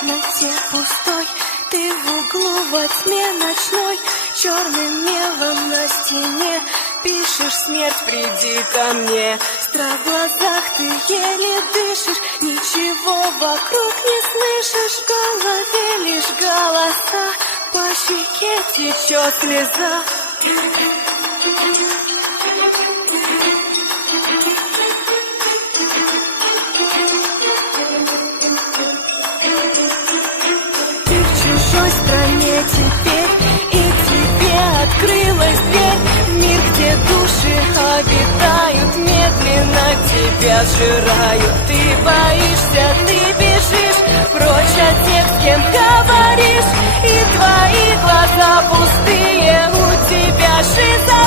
комнате пустой, ты в углу во тьме ночной, черным мелом на стене пишешь: смерть, приди ко мне. Страх в глазах, ты еле дышишь, ничего вокруг не слышишь, в голове лишь голоса, по щеке течет слеза. В чужой стране теперь, и тебе открылась дверь в мир, где души обитают, медленно тебя сжирают. Ты боишься, ты бежишь прочь от тех, с кем говоришь, и твои глаза пустые, у тебя шиза.